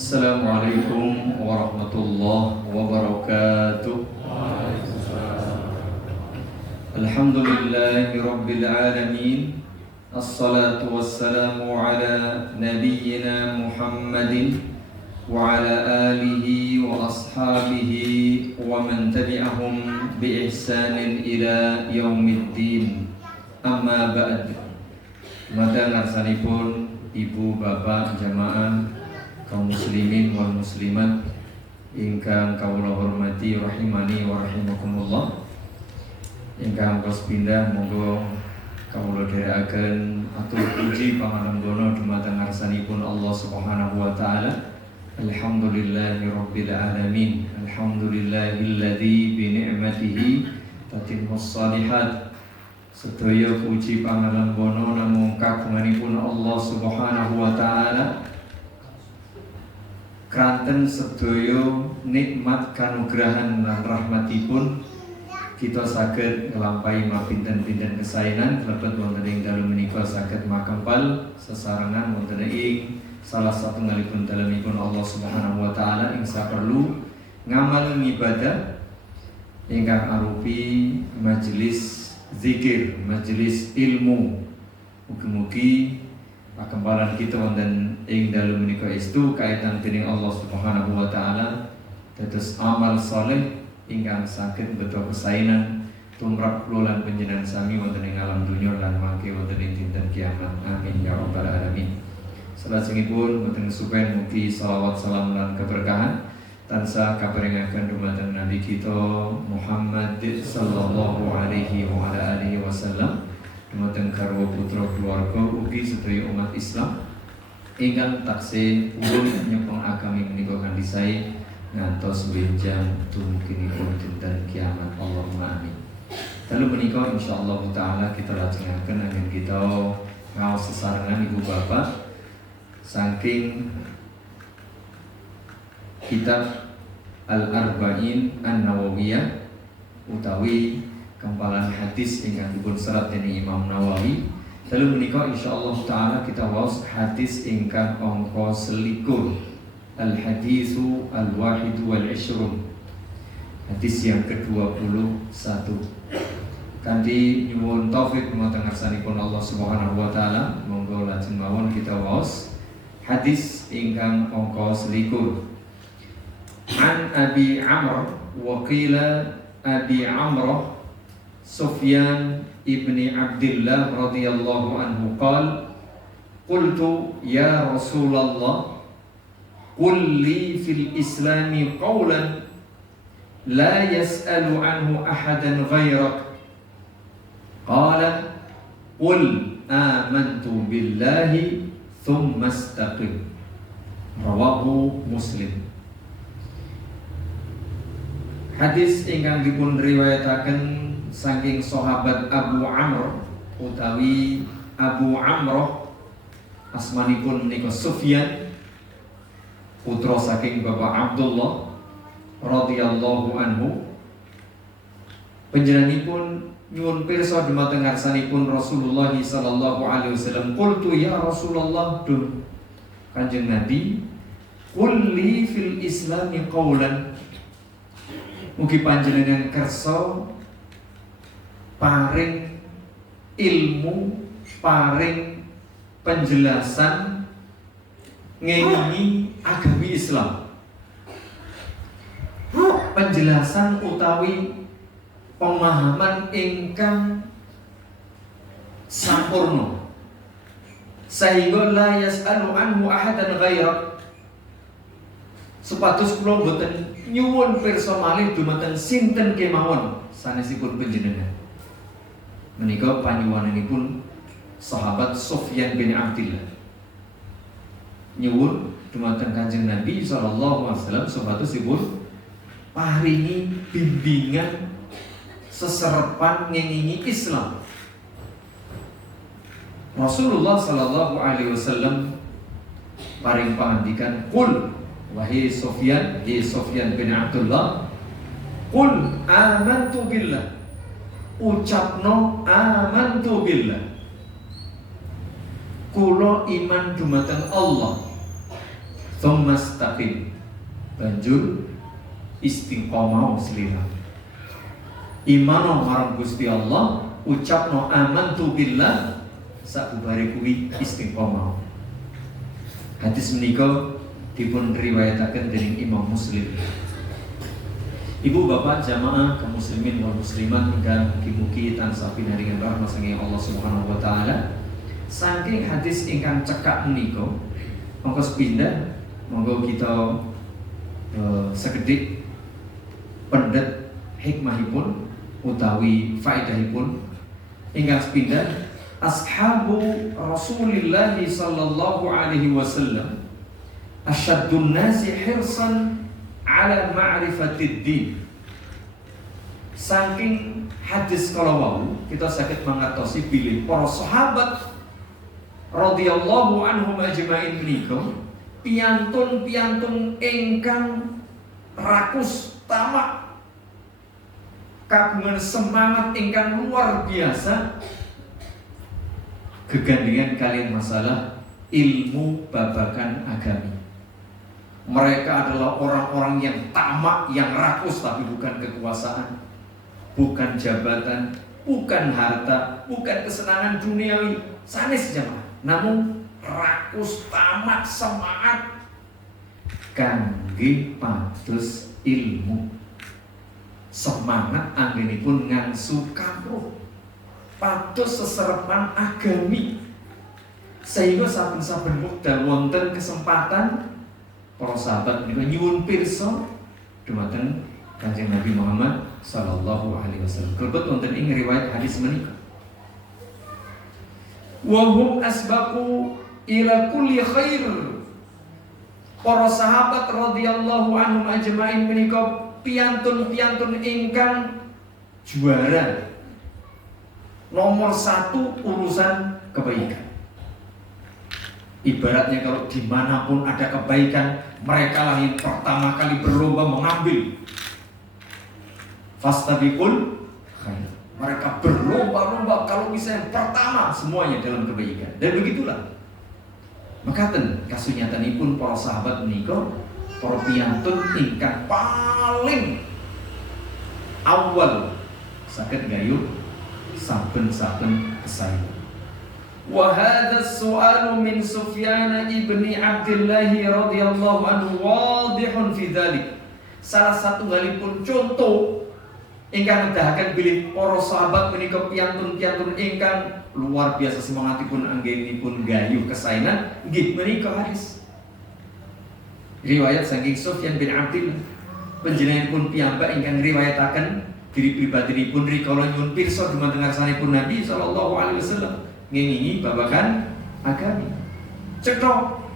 Assalamualaikum warahmatullahi wabarakatuh. Alhamdulillahi rabbil alamin. Assalatu wassalamu ala nabiyyina Muhammadin wa ala alihi wa ashabihi wa man tabi'ahum bi ihsanin ila yaumiddin. Amma ba'd. Mata ngarsanipun ibu bapak jamaah kaum muslimin wal muslimat ingkang kawula hormati rahimani wa rahimakumullah. Ingkang kos pindah monggo kawula dherekaken atur puji panganugrah dumateng ngarsanipun Allah Subhanahu wa taala. Alhamdulillahi rabbil alamin. Alhamdulillahilladzi bi ni'matihi tatimmus shalihat. Sedaya puji panganugrah namung kagunganipun Allah Subhanahu wa taala. Kranten sedaya nikmat kanugrahan lan rahmatipun kita saged nglampahi mapinten-pinten kesainan lebet wonten ing dalem menika saged makempal sesarengan wonten ing salah satunggalipun dalemipun Allah Subhanahu wa taala ing saperlu ngamal ibadah ingkang arupi majelis zikir, majelis ilmu. Mugi-mugi pakempalan kita wonten ing dalem menika estu kaitan dening Allah Subhanahu wa taala dados amal saleh ingkang saged beto kesainan tumrap kula lan panjenengan sami wonten ing alam dunya lan mangke wonten ing dinten kiamat. Amin ya rabbal alamin. Salajengipun wonten supen mugi selawat salam lan keberkahan tansah kaparingaken dumateng Nabi kita Muhammad sallallahu alaihi wa ala alihi wasallam, dumateng garwa putra keluarga ugi sedaya umat Islam ingkang taksih ulun nyepeng agami menika kanthi sae ngantos benjang tumungkinipun dinten kiamat. Allahumma amin. Dalu menika insyaallah taala kita lajengaken anggen kita ngaos sesarengan ibu bapak saking kitab Al-Arba'in An-Nawawiyah utawi kempalan hadis ingkang dipun serat dening Imam Nawawi. Dalu menika insyaallah taala kita waos hadis ingkang angka 21. Al-hadisu al-wahidu wal-ishrun. Hadis yang ke-21. Kanthi nyuwun taufik dumateng ngarsanipun Allah Subhanahu wa taala, monggo lajeng mawon kita waos hadis ingkang angka 21. An Abi Amr wa qila Abi Amr Sufyan ibni Abdullah radhiyallahu anhu qala qultu ya Rasulullah qul li fil islami qawlan la yas'alu anhu ahadan ghayrak qala qul amantu billahi thumma istaqim. Rawahu Muslim. Hadis ingkang dipun riwayataken saking sahabat Abu Amr utawi Abu Amr asmanipun menika Sufyan putra saking Bapak Abdullah radhiyallahu anhu. Panjenenganipun nyuwun pirsa dumateng ngarsanipun Rasulullah sallallahu alaihi wasallam, qultu ya Rasulullah, duh Kanjeng Nabi, qul li fil islami qawlan, mugi panjenengan kersa paring ilmu, paring penjelasan ngenani agami Islam. Penjelasan utawi pemahaman ingkang sampurna sehingga la yas'alu anhu ahadan ghairak, supados kula boten nyuwun pirsa malih dumateng sinten kemawon sanesipun panjenengan. Menika panyuwunanipun sahabat Sufyan bin Abdullah nyuwun dumateng Kanjeng Nabi sallallahu alaihi wasallam supados paringi bimbingan seserepan ngengingi Islam. Rasulullah sallallahu alaihi wasallam paring pangandikan, qul wahai Sufyan, Sufyan bin Abdullah, qul amantu billah, ucapno amantu billah, kula iman dumateng Allah, Tsumastaqim, banjur istiqomah selira. Imano marang Gusti Allah, ucapno amantu billah, sabubare kuwi istiqomah. Hadis menika dipun riwayataken dening Imam Muslim. Ibu bapak jamaah kaum muslimin wal muslimat ingkang mugi-mugi tansah pinaringan rahmat saking Allah Subhanahu wa taala. Saking hadis ingkang cekak menika, monggo sepindah monggo kita sekedhik pendet hikmahipun utawi faedahipun ingkang sepindah ashabu Rasulillah sallallahu alaihi wasallam asyaddun nasi hirsan ala ma'rifatid din. Saking hadis kala wau kita saged mangertosi bilih para sahabat radhiyallahu anhum ajma'in menika piantun-piantun ingkang rakus tamak kagungan semangat ingkang luar biasa gegandingan kalian masalah ilmu babakan agami. Mereka adalah orang-orang yang tamak, yang rakus, tapi bukan kekuasaan, bukan jabatan, bukan harta, bukan kesenangan duniawi, sanes jamaah. Namun rakus, tamak, semangat kangge pados ilmu. Semangat anggenipun ngangsu kawruh pados seserepan agami, sehingga saben-saben wekdal wonten kesempatan para sahabat menika nyuwun pirsa dumateng Kanjeng Nabi Muhammad sallallahu alaihi wasallam. Kalebet wonten ing riwayat hadis menika. Wa hum asbaqu ila kulli khair. Para sahabat radhiyallahu anhum ajmain menika piantun-piantun ingkang juara nomor 1 urusan kebaikan. Ibaratnya kalau dimanapun ada kebaikan, mereka lah yang pertama kali berlomba mengambil. Fastabiqul khair. Mereka berlomba-lomba kalau bisa yang pertama semuanya dalam kebaikan. Dan begitulah. Makaten kasunyatanipun para sahabat menika para piyantun ingkang paling awal saged gayuh saben-saben kesaenan. Wa hadha as-su'alu min Sufyan ibni Abdullah radhiyallahu anhu wadihun fi dzalik. Salah satu galipun contoh ingkang nedahaken bilih para sahabat menika piantun-piantun ingkang luar biasa semangatipun anggenipun gayuh kesaenan nggih menika hadis. Riwayat saking Sufyan bin Abdullah panjenenganipun piyambak ingkang riwayataken diri pribadinipun rikala nyuwun pirsa dumateng ngarsanipun Nabi sallallahu alaihi wasallam ngingingi babakan agami. Cekok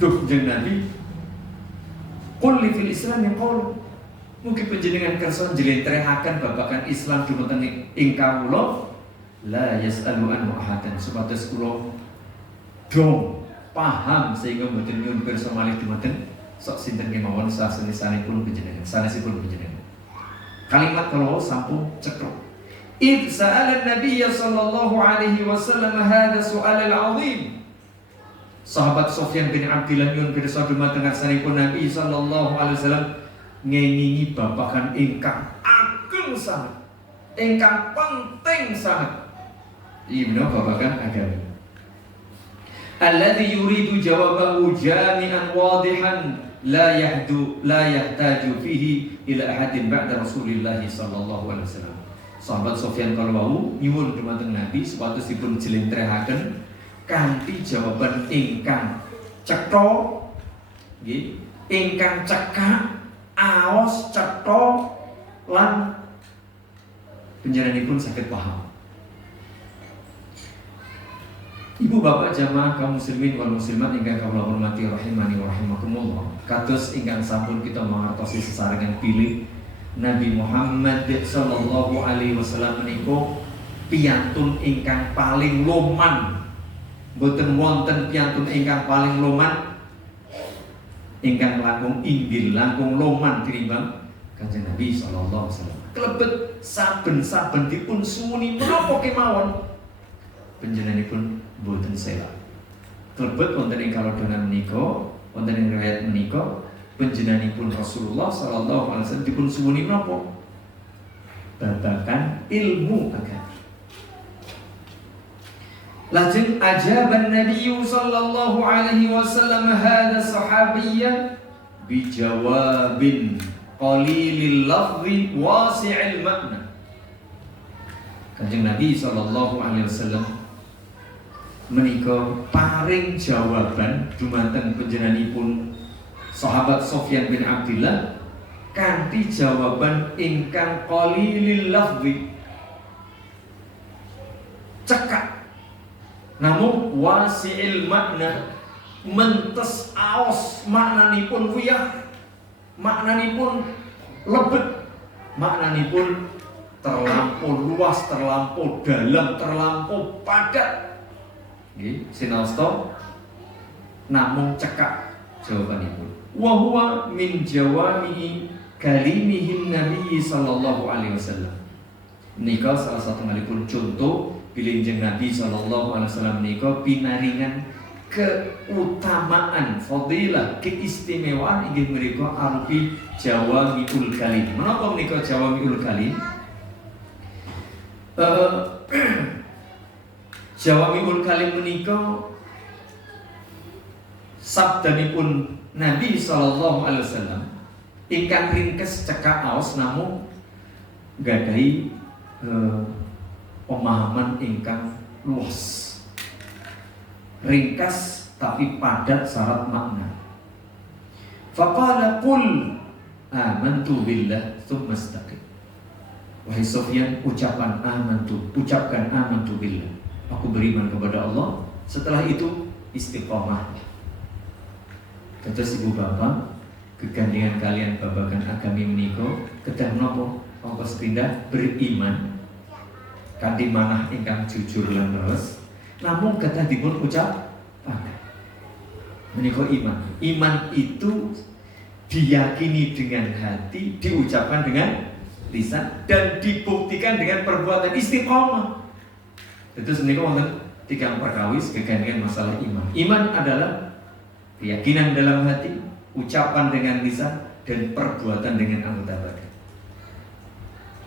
duh jeneng Nabi qul li fil Islam yang qaul mugi panjenengan kersa njlentrehaken babakan Islam dumateng ing kawula la yasalu anhu ahadan supados kula dong paham sehingga mboten nyuwun pirsa malih dumateng sok sinten kemawon sasenesanipun panjenengan sanesipun panjenengan. Kalimat kalau sampun cekok. Idh sa'ala Nabi sallallahu alaihi wasallam hadha su'al al-'azim. Sahabat Sufyan bin Abdullah nyuwun pirsa dumateng ngarsanipun Nabi sallallahu alaihi wasallam ngeningi babakan ingkang ageng sanget, ingkang penting sanget. Ibnu babakan agama. Alladhi yuridu jawabahu jami'an wadihan la yahtaju fihi ila ahadin ba'da Rasulillah sallallahu alaihi wasallam. Sahabat Sufyan kalwau nyuwun dumateng Nabi supados dipun jlentrehaken kanthi jawaban ingkang cetha nggih, ingkang cekak, aos, cetha lan panjenenganipun saged paham. Ibu bapak jamaah kaum muslimin wal muslimat ingkang kawula hormati rahimani wa rahimakumullah. Kados ingkang sampun kita mangertosi sesarengan pilih Nabi Muhammad sallallahu alaihi wasallam menika piantun ingkang paling loman. Mboten wonten piantun ingkang paling loman ingkang langkung inggil, langkung loman tinimbang Kanjeng Nabi sallallahu alaihi wasallam. Klebet saben-saben dipun suwuni menapa kemawon panjenenganipun mboten selak. Klebet wonten ing kalodongan menika, wonten ing riwayat menika panjenenganipun Rasulullah sallallahu alaihi wasallam dipun suwuni menapa? Babagan ilmu agama. Lajeng ajaban Nabi sallallahu alaihi wasallam hadza sahabiyya bijawabin qalilil lafzi wasi'il makna. Kanjeng Nabi sallallahu alaihi wasallam menika paring jawaban dumateng panjenenganipun sahabat Sofyan bin Abdillah kanthi jawaban ingkang qalilil lafzi, cekak namun wasi'il makna, mentes aos, maknanipun wiyah, maknanipun lebet, maknanipun terlampau luas, terlampau dalam, terlampau padat. Nggih, sinalsta namung cekak jawabanipun. Wa huwa min jawami'i kalimihin Nabi sallallahu alaihi wasallam. Nika salah satu ngalipun contoh bilinjeng Nabi sallallahu alaihi wasallam nika pinaringan keutamaan, fadilah, keistimewaan inggih menika arupi jawamiul kalim. Menapa menika jawamiul kalim? Jawamiul kalim menika sabdanipun Nabi sallallahu alaihi wasallam ingkang ringkes cekak aos namun gadahi pemahaman ingkang luas. Ringkas tapi padat syarat makna. Faqala qul amantu billah tsumma istaqim. Wahai Sofyan, ucapkan amantu billah. Aku beriman kepada Allah. Setelah itu istiqomah. Terus ibu bapak, kegandengan kalian babagan agami menika kedah menapa? Ongkos pindah beriman. Kanthi manah ingkang jujur lan leres. Namun kedah dipun ucap menika iman. Iman itu diyakini dengan hati, diucapkan dengan lisan dan dibuktikan dengan perbuatan istiqomah. Terus menika wonten tigang perkawis kegandengan masalah iman. Iman adalah keyakinan dalam hati, ucapan dengan lisan, dan perbuatan dengan anggota badan.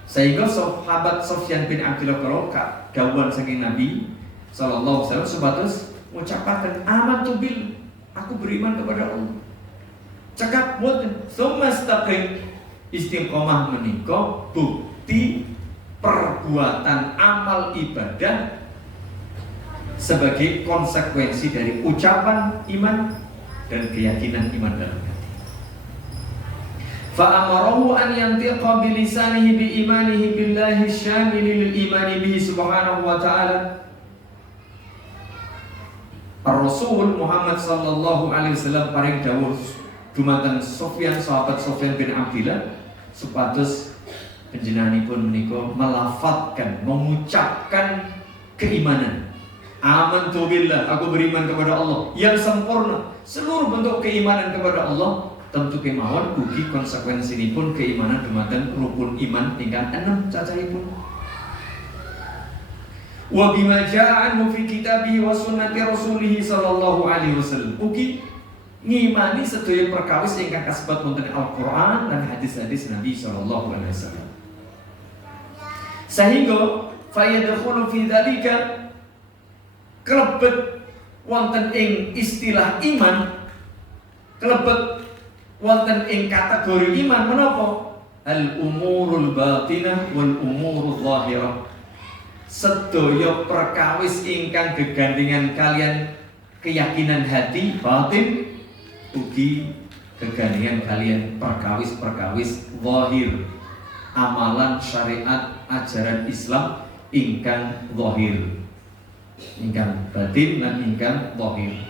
Sehingga sahabat Sofyan bin Abdillah kalau dawuhan saking Nabi sallallahu alaihi wasallam sebatas mengucapkan amantu bil, aku beriman kepada Allah. Cekap mboten, tsumma istaqim, istiqomah menika bukti perbuatan amal ibadah sebagai konsekuensi dari ucapan iman dan keyakinan iman dalam hati. Fa'amarahu an yantiqa bilisanihi biimanihi billahi syamili lil imani bihi subhanahu wa ta'ala. Rasul Muhammad sallallahu alaihi wasallam paring dawuh dumateng Sofyan, sahabat Sofyan bin Abdillah, supados panjenenganipun menika melafadzkan, mengucapkan keimanan. Amantu billah, aku beriman kepada Allah yang sempurna. Seluruh bentuk keimanan kepada Allah tentu kemawon ugi konsekuensinipun keimanan dumateng rukun iman ingkang 6 cacahipun. Wa bima ja'anhu fi kitabihi wa sunnati rasulih sallallahu alaihi wasallam. Ugi ngimani sedaya perkawis ingkang kasebat wonten Al-Qur'an dan hadis-hadis Nabi sallallahu alaihi wasallam. Sehingga fayadkhulu fi dzalika kelebet wonten ing istilah iman, kelebet wonten ing kategori iman menapa? Al-umurul batinah wal umurul zahirah. Sedaya perkawis ingkang gegandengan kalian keyakinan hati batin ugi gegandengan kalian perkawis-perkawis zahir, amalan syariat ajaran Islam ingkang zahir, ingkang batin lan ingkang zahir.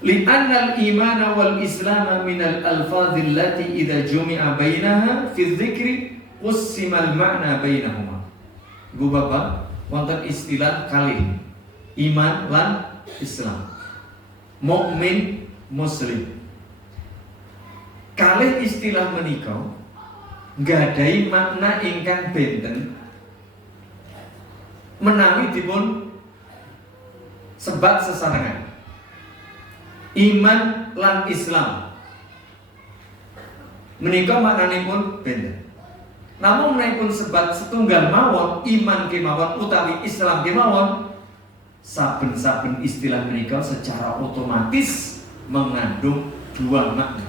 Li'anna al-imana wal islama min al-alfadhi allati idza jumi'a bainaha fi dzikri qussima al-ma'na bainahuma. Ibu bapak, wonten istilah kalih iman lan Islam, mukmin muslim. Kalih istilah menika nggadahi makna ingkang benten menawi dipun sebat sesarengan. iman lan Islam menika maknanipun benten. Namun menaipun sebat setunggal mawon, iman kemawon utawi Islam kemawon, saben-saben istilah menika secara otomatis mengandung dua makna.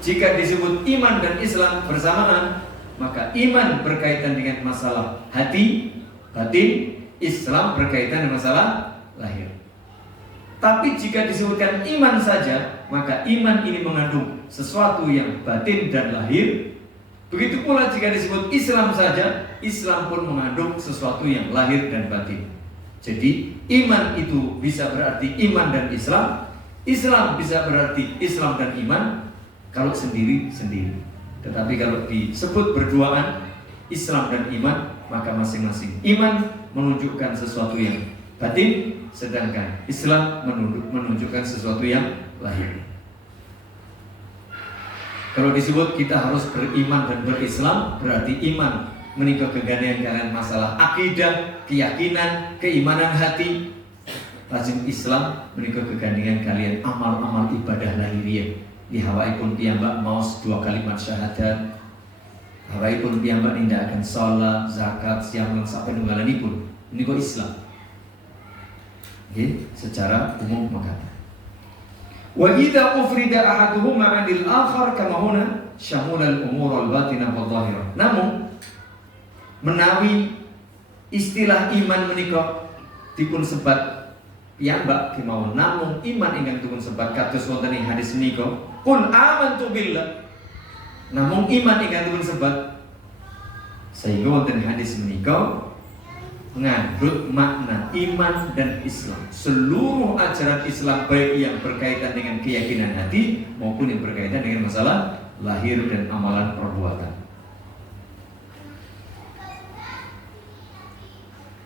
Jika disebut iman dan Islam bersamaan, maka iman berkaitan dengan masalah hati, batin, Islam berkaitan dengan masalah lahir. Tapi jika disebutkan iman saja, maka iman ini mengandung sesuatu yang batin dan lahir. Begitu pula jika disebut Islam saja, Islam pun mengandung sesuatu yang lahir dan batin. Jadi iman itu bisa berarti iman dan Islam, Islam bisa berarti Islam dan iman kalau sendiri-sendiri. Tetapi kalau disebut berduaan Islam dan iman, maka masing-masing iman menunjukkan sesuatu yang batin, sedangkan Islam menunjukkan sesuatu yang lahir. Kalau disebut kita harus beriman dan berislam, berarti iman menika kegandeng kalian masalah akidah, keyakinan, keimanan hati. Lajeng Islam menika kegandengan kalian amal-amal ibadah lahiriah. Di hawaipun piyambak maos 2 kalimat syahadat. Hawaipun piyambak nindakaken salat, zakat, siam lan sapanunggalanipun. Menika Islam. Nggih, secara umum maka. Wa idza ufrida ahaduhuma 'anil akhar kama huna syamulal umur al-batinah wal zahirah. Namun menawi istilah iman menika dipun sebat piyambak kemawon, namung iman ingkang dipun sebat kados wonten ing hadis menika, qul amantu billah. Namung iman ingkang dipun sebat sehingga wonten hadis menika ngandhut makna iman dan Islam. Seluruh ajaran Islam baik yang berkaitan dengan keyakinan hati maupun yang berkaitan dengan masalah lahir dan amalan perbuatan.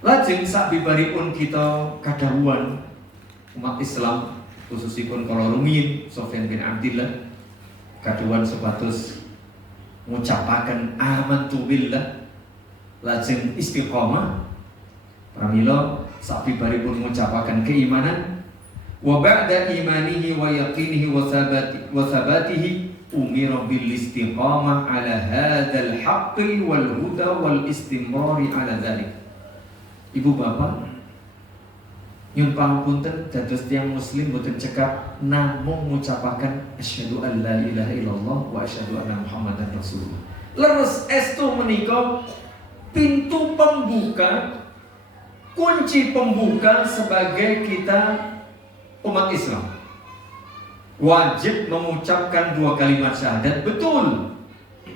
Lajeng sabibaripun kita kadhawuhan umat Islam khususipun kala rumiyin Sofyan bin Abdillah kadhawuhan sebatus ngucapaken amantu billah lajeng istiqomah pramila sabibaripun ngucapaken keimanan wa ba'da imanihi wa yaqinihi wa sabatihi umira bil istiqamah ala hadzal haqqi wal huda wal istimrari ala dzalik. Ibu bapak nyun pangapunten dados tiyang muslim boten cekap namung ngucapaken asyhadu an la ilaha illallah wa asyhadu anna muhammadan rasulullah. Leres estu menika pintu pembuka, kunci pembuka sebagai kita umat Islam. Wajib mengucapkan 2 kalimat syahadat, betul.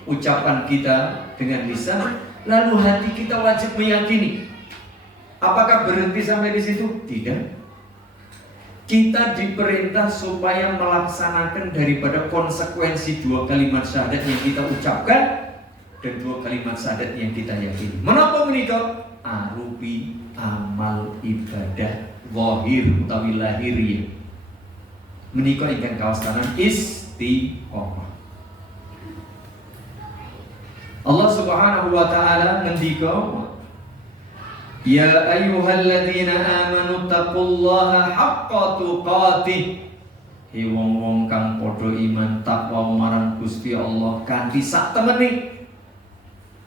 Ucapan kita dengan lisan, lalu hati kita wajib meyakini. Apakah berhenti sampai di situ? Tidak. Kita diperintah supaya melaksanakan daripada konsekuensi 2 kalimat syahadat yang kita ucapkan dan 2 kalimat syahadat yang kita yakini. Menapa menika? Arupi amal ibadah zahir utawi lahiriah. Menika ingkang kawastanan istiqomah. Allah Subhanahu wa taala ngendika, ya ayyuhalladzina amanu taqullaha haqqa tuqatih. He wong-wong kang padha iman takwa marang Gusti Allah kanthi sak temene.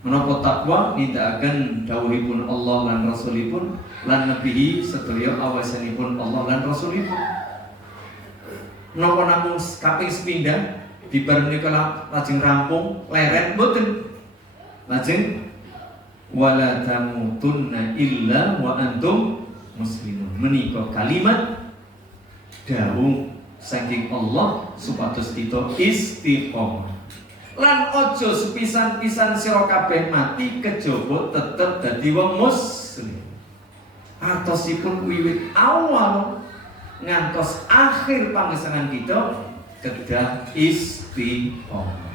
Menapa takwa nindakaken dawuhipun Allah lan Rasulipun lan nebihi sedaya awasanipun Allah lan Rasulipun. Menapa namung kaping sepindhah bibar menika lajeng rampung leret mboten. Lajeng wala tamutunna illa wa antum muslimun. Menika kalimat dawuh saking Allah supados kita istiqomah. Lan ojo sepisan-pisan sira kabeh mati kejaba tetep dadi wong muslim. Atosipun wiwit awal ngantos akhir pangesanan kita kedah istiqomah.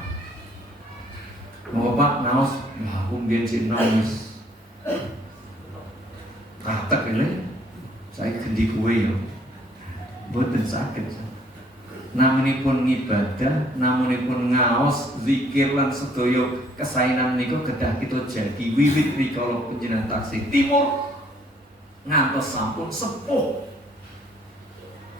Bapak naos aku mbiyen sing naos. Katek ini saya gendi kowe ya. Mboten saged. Namunipun ngibadah, namunipun ngaos, zikir lan sedaya kesaenan niku kedah kita jadi wiwit rikala panjenengan taksih timur ngantos sampun sepuh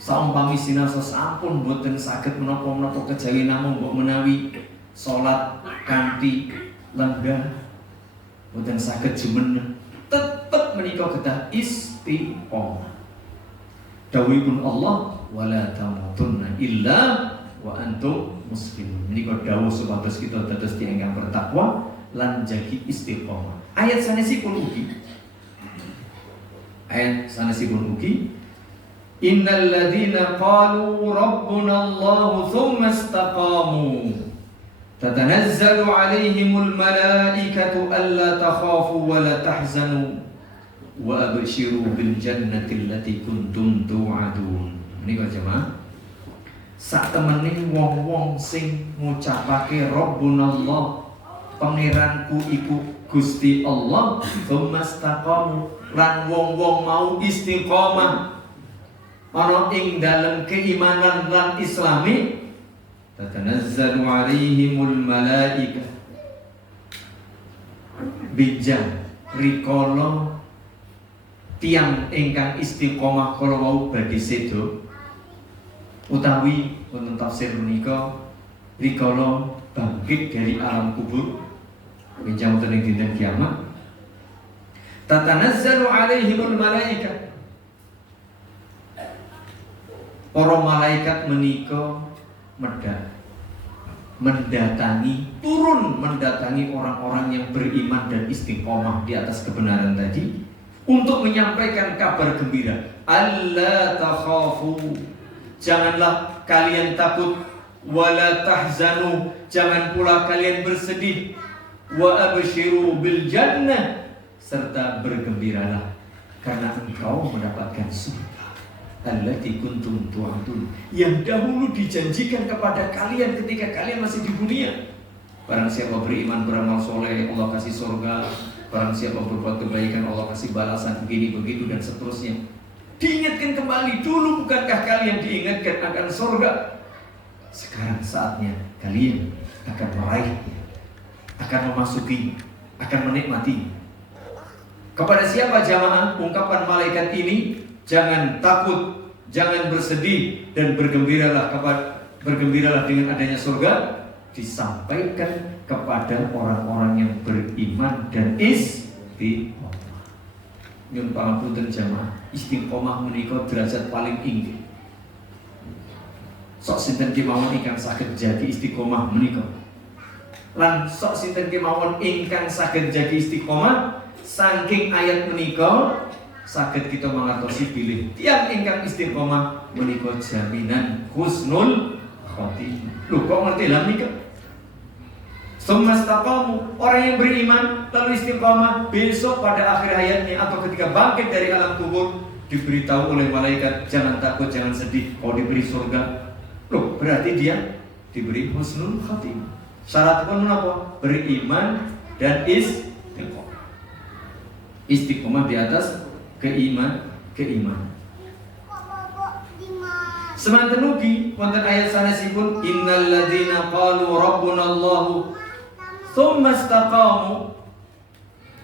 saumpami sinasa sampun boten saged menapa-menapa kejawi namung mbok menawi salat kanthi lenggah boten saged jumeneng tetep menika kedah istiqomah. Dawuhipun Allah wala tamutunna illa wa antum muslimun. Menika dawuh supados kita dados tiyang ingkang bertakwa lan jagi istiqomah. Ayat sanesipun ugi innal ladzina qalu rabbuna Allah tsumma istaqamu tatanazzalu 'alaihimul malaikatu alla takhafu wa la tahzanu wa abshiru bil jannati allati kuntum tu'adun. Menika jemaah sak temene wong-wong sing ngucapake rabbunallah pangeranku iku Gusti Allah tsumma istaqamu lan wong-wong mau istiqomah ana ing dalem keimanan lan islami tatanazzalu 'alaihimul malaikah bijang rikala tiang ingkang istiqomah kala wau badhe sedo utawi wonten tafsir menika rikala bangkit dari alam kubur bijang wonten ing dinten kiamat tatanazzalu 'alaihimul malaikah para malaikat menika mendatangi orang-orang yang beriman dan istiqomah di atas kebenaran tadi untuk menyampaikan kabar gembira. Alla takhafu, janganlah kalian takut, wala tahzanu, jangan pula kalian bersedih, wa abshiru bil jannah, serta bergembiralah karena engkau mendapatkan surga allati kuntum tu'adun, yang dahulu dijanjikan kepada kalian ketika kalian masih di dunia. Barang siapa beriman beramal soleh Allah kasih surga, barang siapa berbuat kebaikan Allah kasih balasan begini begitu dan seterusnya. Diingatkan kembali, dulu bukankah kalian diingatkan akan surga? Sekarang saatnya kalian akan meraih, akan memasuki, akan menikmati. Kepada siapa jamaah ungkapan malaikat ini? Jangan takut, jangan bersedih, dan bergembiralah dengan adanya surga. Disampaikan kepada orang-orang yang beriman dan istiqomah. Nyun pangapunten jamaah, istiqomah menika derajat paling inggih. Sok sinten kemawon ingkang saged jadi istiqomah menika. Lan sok sinten kemawon ingkang saged jadi istiqomah saking ayat menika saged kita mangertosi bilih tiyang ingkang istiqomah menika jaminan husnul khotimah. Lho kok ngerti lah menika? Semastaqamu, orang yang beriman lalu istiqomah besok pada akhir hayatnya atau ketika bangkit dari alam kubur diberitahu oleh malaikat jangan takut, jangan sedih, kau diberi surga. Loh, berarti dia diberi husnul khotimah. Syaratnya apa? Beriman dan istiqomah. Istiqomah di atas keiman. Semanten ugi wonten ayat sanesipun innal ladzina qalu rabbunallahu tsumma istaqamu,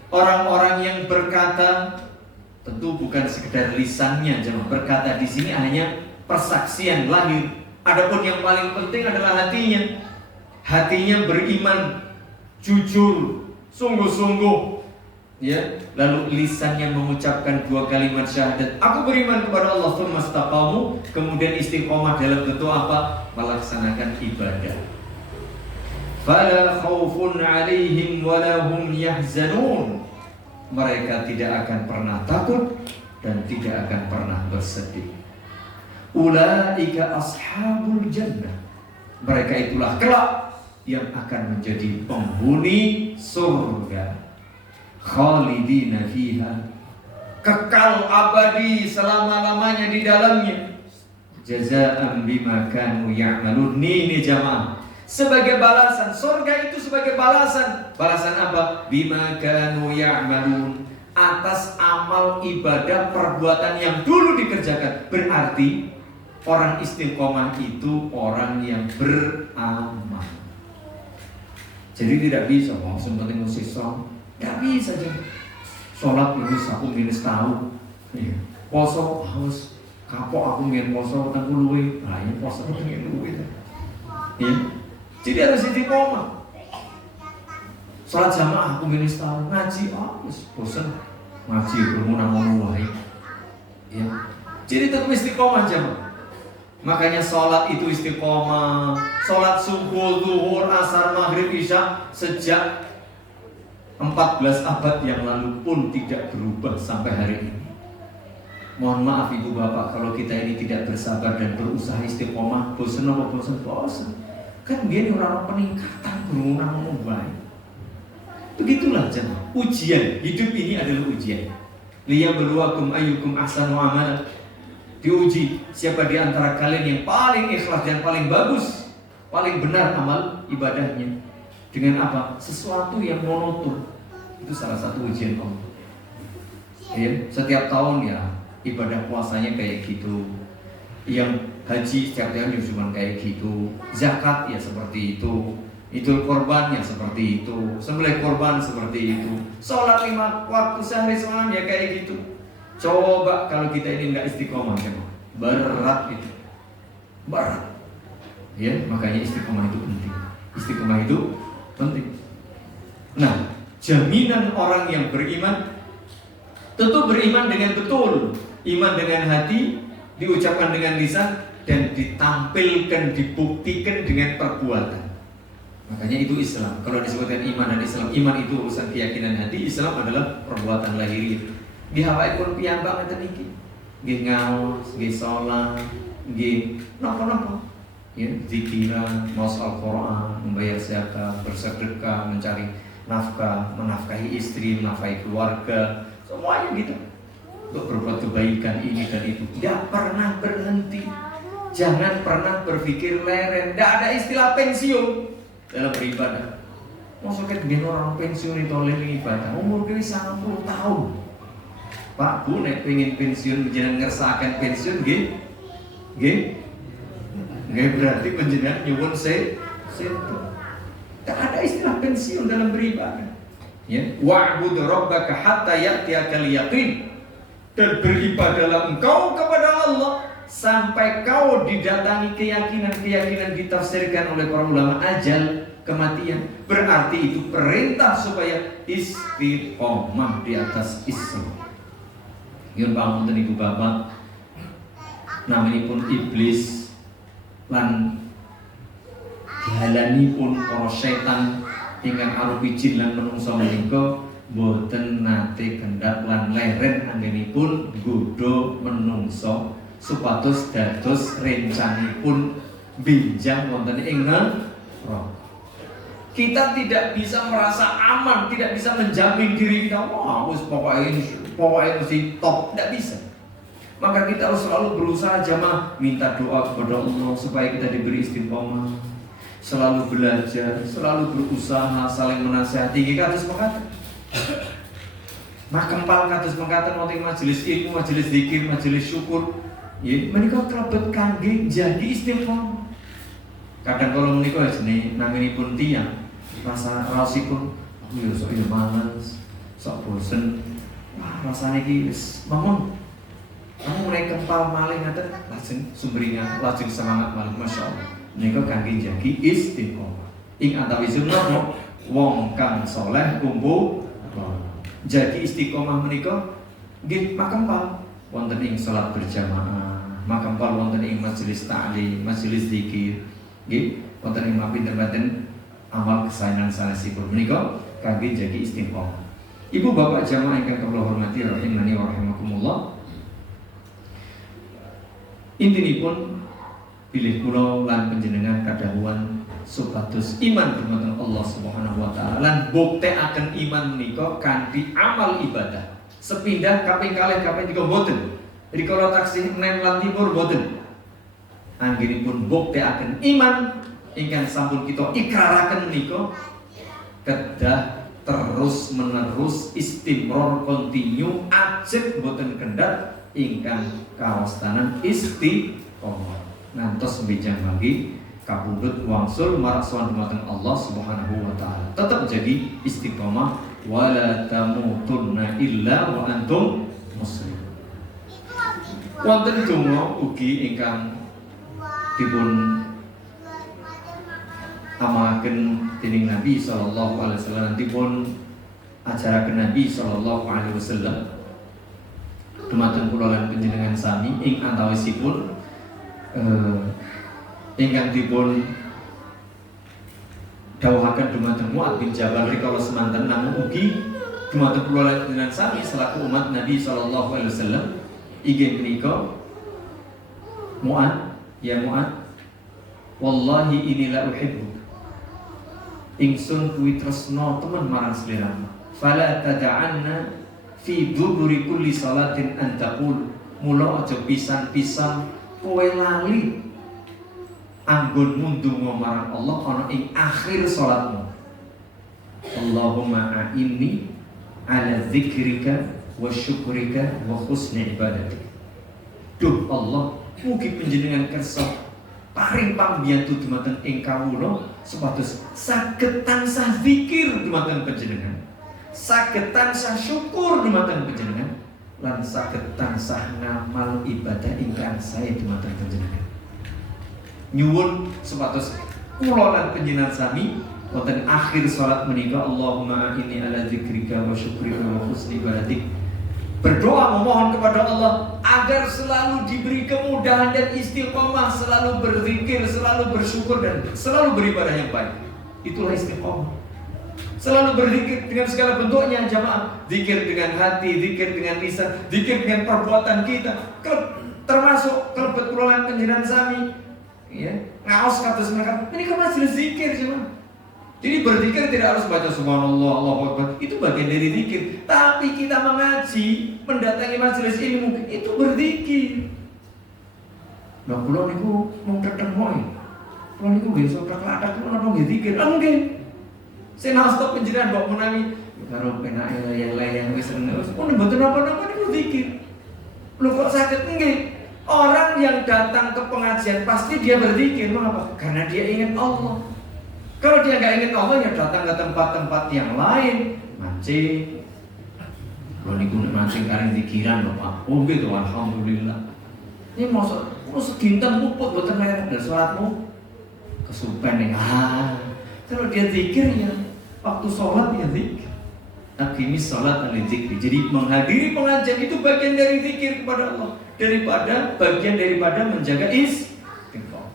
orang-orang yang berkata, tentu bukan sekedar lisannya, jemaah berkata di sini hanya persaksian lahir. Adapun yang paling penting adalah hatinya. Hatinya beriman, jujur, sungguh-sungguh. Ya, lalu lisannya mengucapkan dua kalimat syahadat, aku beriman kepada Allah, tsumma istaqamu, kemudian istiqomah dalam bentuk apa? Melaksanakan ibadah. Fala khaufun 'alaihim wa lahum yahzanun, mereka tidak akan pernah takut dan tidak akan pernah bersedih. Ulaika ashabul jannah, mereka itulah kelak yang akan menjadi penghuni surga. Khalidina fiha, kekal abadi selama-lamanya di dalamnya. Jazaa'an bima kanu ya'malun. Ini jamaah, sebagai balasan, surga itu sebagai balasan. Balasan apa? Bima kanu ya'malun, atas amal ibadah perbuatan yang dulu dikerjakan. Berarti orang istiqomah itu orang yang beramal. Jadi tidak bisa langsung penting musisong. Gak bisa aja. Sholat minus aku minus tahu, poso harus kapok aku ngene poso teng luwe, lah ya poso teng luwe. Ya. Jadi harus istiqomah. Salat jamaah aku ngene setahun ngaji, wis bosen ngaji bermunang-munang wae. Ya. Jadi tetap istiqomah jamaah. Makanya sholat itu istiqomah. Sholat subuh, zuhur, asar, maghrib, isya sejak 14 abad yang lalu pun tidak berubah sampai hari ini. Mohon maaf ibu bapak kalau kita ini tidak bersabar dan berusaha istiqomah. Bosen apa bosen? Kan gini orang peningkatan berunang baik. Begitulah jemaah. Ujian hidup ini adalah ujian. Liyabluwakum ayyukum ahsanu amala. Diuji siapa di antara kalian yang paling ikhlas dan paling bagus, paling benar amal ibadahnya. Dengan apa? Sesuatu yang monoton. Itu salah satu ujian Allah. Ya, setiap tahun ya ibadah puasanya kayak gitu. Yang haji setiap tahun cuma kayak gitu. Zakat ya seperti itu. Idul Korban ya seperti itu. Sembelih korban seperti itu. Sholat 5 waktu sehari semalam ya kayak gitu. Coba kalau kita ini nggak istiqomah, berat itu, berat. Ya, makanya istiqomah itu penting. Istiqomah itu penting. Nah, jaminan orang yang beriman tentu beriman dengan betul, iman dengan hati, diucapkan dengan lisan dan ditampilkan, dibuktikan dengan perbuatan. Makanya itu Islam. Kalau disebutkan iman dan Islam, iman itu urusan keyakinan hati, Islam adalah perbuatan lahiriah. Di Hawaii pun piyambak ngeten iki. Nggih ngaos, nggih salat, nggih napa-napa. Ya, zikiran, maos Al-Qur'an, membayar zakat, bersedekah, mencari nafkah, menafkahi istri, menafkahi keluarga, semuanya gitu. Untuk berbuat kebaikan ini dan itu. Tidak pernah berhenti. Jangan pernah berpikir leren. Tidak ada istilah pensiun dalam beribadah. Maksudnya dia orang pensiun itu oleh ibadah. Umur dia 90 tahun. Pak Bu nek pengen pensiun jenengan ngersakaken pensiun nggih. Nggih berarti panjenengan nyuwun seto. Tak ada istilah pensiun dalam beribadah. Ya, wa'bud rabbaka hatta ya'tiyakal yaqin. Dan beribadahlah engkau kepada Allah sampai kau didatangi keyakinan ditafsirkan oleh para ulama ajal kematian. Berarti itu perintah supaya istiqomah di atas Islam. Yun pangunten ibu bapak, namanipun iblis lan dihalanipun para setan ingkang arupi jin lan manungsa menika boten nate kendhat lan leren anggenipun nggodha manungsa supados dados rencanipun benjang wonten ing neraka. Kita tidak bisa merasa aman, tidak bisa menjamin diri kita. Wah, pokoknya mesti top, tidak bisa. Maka kita harus selalu berusaha jamaah minta doa kepada Allah supaya kita diberi istiqomah. Selalu belajar, selalu berusaha, saling menasihati. Kita harus mengatakan. Nah, kempal kados mengatakan wonten majelis ilmu, majelis zikir, majelis syukur. Ya, menika klebet kangge jadi istiqomah. Kadang kalau menika jenenge nanginipun tiyang rasa raosipun aku yo sok yo males, sok bosen. Wah, rasane iki wis mamon. Kamu mulai kempal malih ngaten lajeng sumringah, lajeng semangat malih masyaallah. Menika kangge jagi istiqomah. Ing antawisipun napa? Wong kang saleh kumpul. Jadi istiqomah menika nggih makempal wonten ing salat berjamaah, makempal wonten ing majelis ta'lim, majelis zikir. Nggih, wonten ing pinten-pinten amal kesaenan sanesipun menika kangge jagi istiqomah. Ibu bapak jamaah ingkang kula hormati rahimani wa rahimakumullah. Intinipun bilih kula lan panjenengan kadhawuhan supados iman dumateng Allah Subhanahu wa taala lan buktekaken iman menika kanthi amal ibadah. Sepindah kaping kalih kaping 3 boten. Rikala taksih nen lan timur boten. Anggenipun buktekaken iman ingkang sampun kita ikraraken menika kedah terus menerus istimror kontinu ajeg boten kendhat ingkang kawastanan istiqomah ngantos benjang lagi kapundhut wangsul marang dumateng Allah Subhanahu wa taala. Tetap jadi istiqomah wala tamutunna illa wa antum muslimun. Wonten donga ugi ingkang dipun amalaken dening Nabi sallallahu alaihi wasallam, dipun ajaraken Nabi sallallahu alaihi wasallam dumateng kula lan panjenengan sami ing antawisipun ingkang dipun dawuhaken dumateng Mu'adz bin Jabal rikala semanten, namun ugi dumateng kula lan panjenengan sami selaku umat Nabi sallallahu alaihi wasallam inggih menika Mu'adz, ya Mu'adz, wallahi inilah uhibbu, ingsun kuwi tresno temen marang sliramu, fala tada'anna fi duburi kulli salatin an taqul, mula aja pisan-pisan kowe lali anggonmu ndonga marang Allah ana ing akhir salatmu. Allahumma a'inni ala dzikrika wa syukrika wa husni ibadatik. Duh Allah, mugi panjenengan kersa paring pambiyantu dumateng ing kawula supados saged tansah zikir dumateng panjenengan, saged tansah syukur dumateng panjenengan, lan saged tansah ngamal ibadah ingkang sae dumateng panjenengan. Nyuwun supados kula lan panjenengan sami wonten akhir salat menika Allahumma inni ala dzikrika wa syukrika wa husni ibadatik, berdoa memohon kepada Allah agar selalu diberi kemudahan dan istiqomah, selalu berzikir, selalu bersyukur dan selalu beribadah yang baik. Itulah istiqomah. Selalu berzikir dengan segala bentuknya jamaah. Zikir dengan hati, zikir dengan lisan, zikir dengan perbuatan kita. Termasuk kelebet kulolan panjenengan sami. Ya, ngaos kados mereka. Ini kan majelis zikir jemaah. Jadi berzikir tidak harus baca subhanallah, Allahu akbar. Itu bagian dari zikir. Tapi kita mengaji, mendatangi majelis ilmu, itu berzikir. Lah kula niku mung tetengok. Kula niku nggih sok klathak kula napa nggih zikir. Nggih. Senaos to panjenengan mbok menawi karo penake layang-layang wis seneng. Mun mboten napa-napa niku zikir. Lho kok saged nggih? Orang yang datang ke pengajian pasti dia berzikir. Mengapa? Karena dia ingin Allah. Kalau dia nggak ingin Allah, ya datang ke tempat-tempat yang lain, mancing. Kalau niku mancing karena pikiran Bapak. Oh gitu, alhamdulillah. Ini masuk seginten puput boten mereka dari sholatmu kesupen nih. Kalau dia zikir ya waktu sholat ya zikir. Aqimis sholat dan zikir. Jadi menghadiri pengajian itu bagian dari zikir kepada Allah, bagian daripada menjaga istiqomah.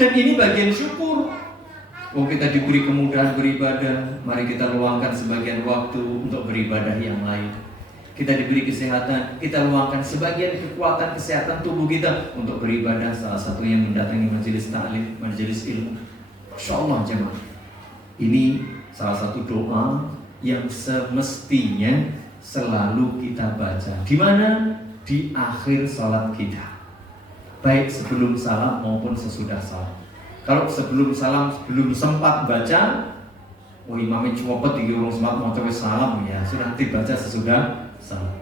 Dan ini bagian syukur. Oh kita diberi kemudahan beribadah, mari kita luangkan sebagian waktu untuk beribadah yang lain. Kita diberi kesehatan, kita luangkan sebagian kekuatan kesehatan tubuh kita untuk beribadah, salah satunya mendatangi majelis ta'lim, majelis ilmu. Masya Allah jemaah. Ini salah satu doa yang semestinya selalu kita baca. Di mana? Di akhir salat kita. Baik sebelum salam maupun sesudah salam. Kalau sebelum salam belum sempat baca, imamnya cuma di urung sempat mau coba salam ya sudah nanti baca sesudah salam.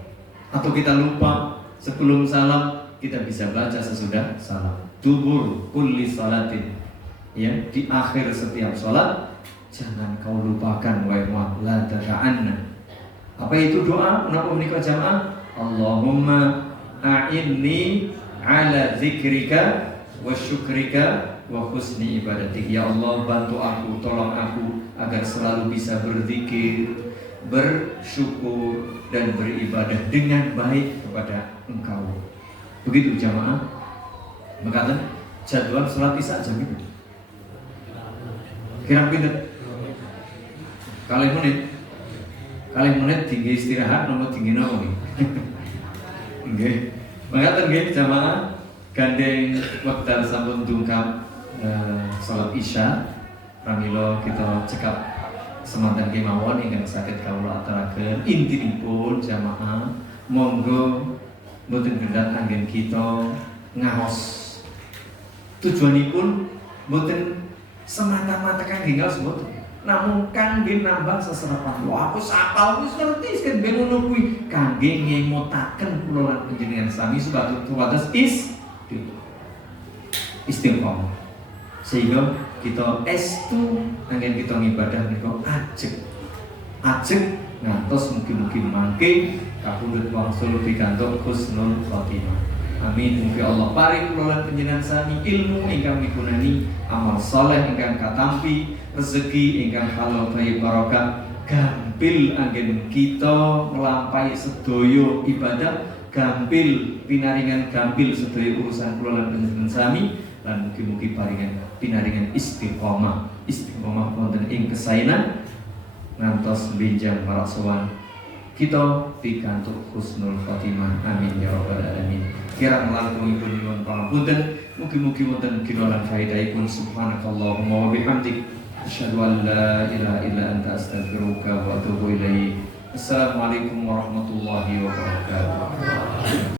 Atau kita lupa sebelum salam kita bisa baca sesudah salam. Dubur kulli salatin, ya di akhir setiap salat jangan kau lupakan wa la tada'anna. Apa itu doa? Menapa menika jamaah? Allahumma a'inni ala zikrika wa syukrika wa husni ibadatik. Ya Allah, bantu aku, tolong aku agar selalu bisa berzikir, bersyukur dan beribadah dengan baik kepada Engkau. Begitu jamaah. Maka jadwal salat isya jam itu kira pinter kali menit tinggi istirahat nomor tinggi nopo nih. Nggih. Maka nggih jamaah gandeng wekdal sampun dungkap salat isya, pramila kita cekap semanten kemawon ingkang saged kawula aturaken. Intinipun jamaah monggo mboten gendak anggen kita ngaos. Tujuanipun mboten semata-mata kangge ngaos mboten, namun kangge nambah seserapan. Wah aku sapal wis ngerti sing ben ngono kuwi kangge ngemutaken kula lan panjenengan sami supados istiqomah. Sehingga kita estu angin kita ngibadah nika ajeg ngantos mungkin mangke kapundhut wangsul pikantuk husnul khotimah. Amin. Mugi Allah paring kula lan panjenengan sami ilmu ingkang migunani, amal saleh ingkang katampi, rezeki ingkang halal thayyib barokah, gampil anggen kita nglampahi sedaya ibadah, gampil pinaringan, gampil sedaya urusan kula lan panjenengan sami, lan mugi-mugi paringan pinaringan istiqomah wonten ing kesainan ngantos benjang para sowan kita pikantuk husnul khotimah. Amin ya rabbal alamin. Kirang langkungipun nyuwun pangapunten, mugi-mugi wonten ginolan faedahipun. Subhanakallahumma wa bihamdik, asyhadu an la ilaha illa anta astaghfiruka wa atubu ilaik. Assalamualaikum warahmatullahi wabarakatuh.